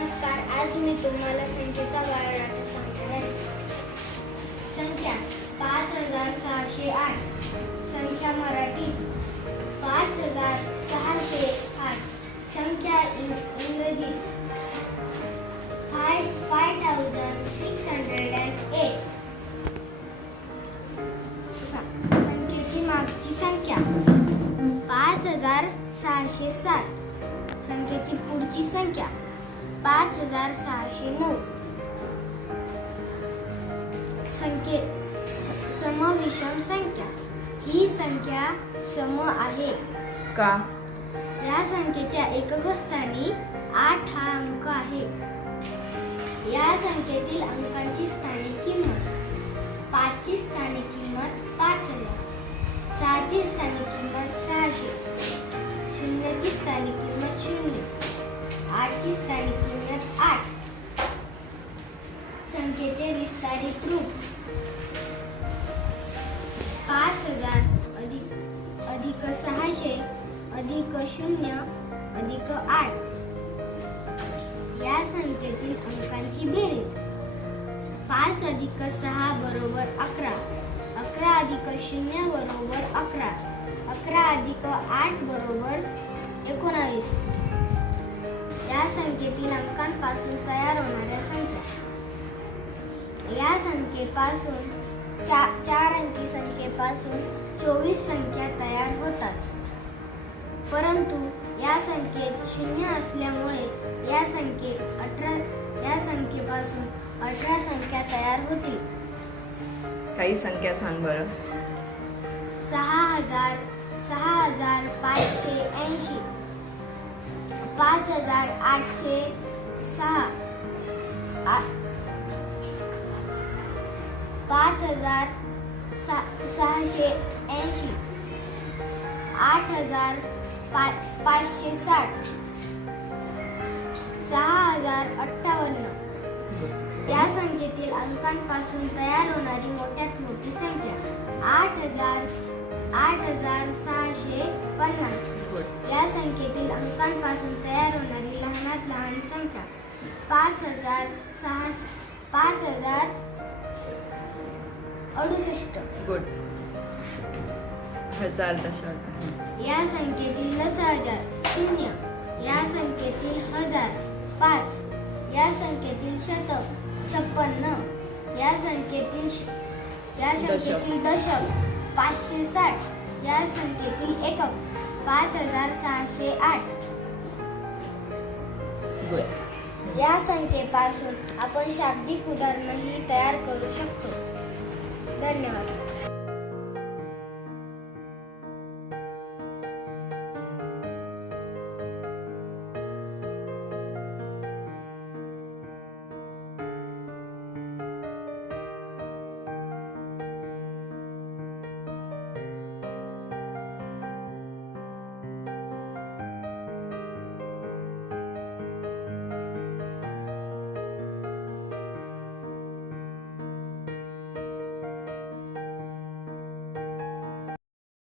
नमस्कार. आज मी तुम्हाला संख्येचा बायोडाटा सांगणार आहे. संख्या 5608. संख्या मराठी 5608. संख्या इंग्रजीत 5608. संख्येची मागची संख्या 5607. संख्येची पुढची संख्या 5609. सम विषम संख्या. ही संख्या सम आहे का? या संख्येच्या एकक स्थानी 8 हा अंक आहे. या संख्येतील अंकांची स्थानिक किंमत 5 ची स्थानिक किंमत 5000, 6 ची स्थानिक किंमत 600, 0 ची स्थानिक किंमत 0, 8 ची स्थानिक किंमत 8. संख्येचे विस्तारित रूप 5000 अधिक 600 अधिक 0 अधिक 8. या संख्येतील अंकांची बेरीज 5 अधिक 6 बरोबर 11, 11 अधिक 0 बरोबर 11, 11 अधिक 8 बरोबर 19. या संख्येतील अंकांपासून तयार होणाऱ्या संख्या. या संख्येपासून 4 अंकी संख्येपासून 24 संख्या तयार होतात, परंतु या संख्येत 0 असल्यामुळे या संख्येपासून 18 संख्या तयार होतील. काही संख्या सांग बरं. 6580, 5806, 5680, 8560, 6058. या संख्येतील अंकांपासून तयार होणारी मोठ्यात मोठी संख्या 8650. या संख्येतील अंकांपासून तयार होणारी लहानात लहान संख्या 5068. गुड. हजार दशक. या संख्येतील 10,000 0. या संख्येतील 1000 5. या संख्येतील शतक 56. या संख्येतील दशक 560. या संख्येतील एकक 5608. गुड. या संख्येपासून आपण शाब्दिक उदाहरणही तयार करू शकतो. धन्यवाद.